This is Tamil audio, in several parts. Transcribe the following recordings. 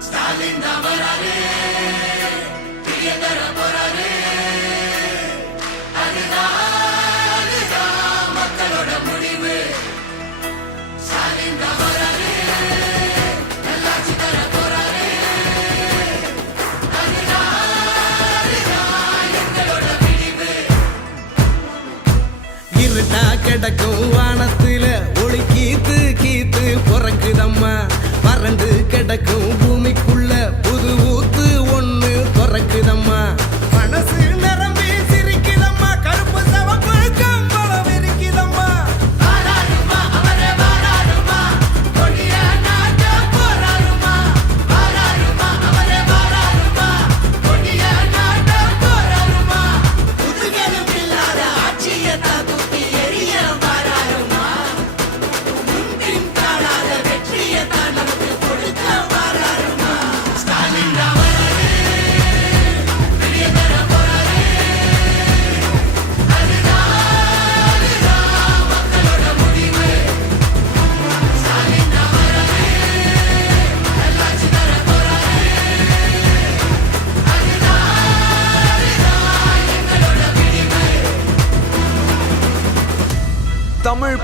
ஸ்டாலின் தான் வராரு கிடக்கும் வானத்து Go.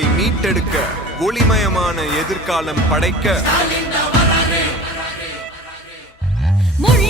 தமிழை மீட்டெடுக்க ஒளிமயமான எதிர்காலம் படைக்க. மொழி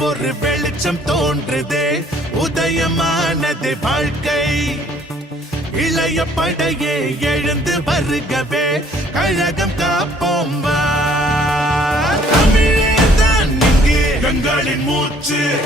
ஒரு வெளிச்சம் தோன்றுதே. உதயமானது வாழ்க்கை. இளைய படையே எழுந்து வருகவே. கழகம் காப்போம் தமிழே தான் இங்கே. எங்களின் மூச்சு.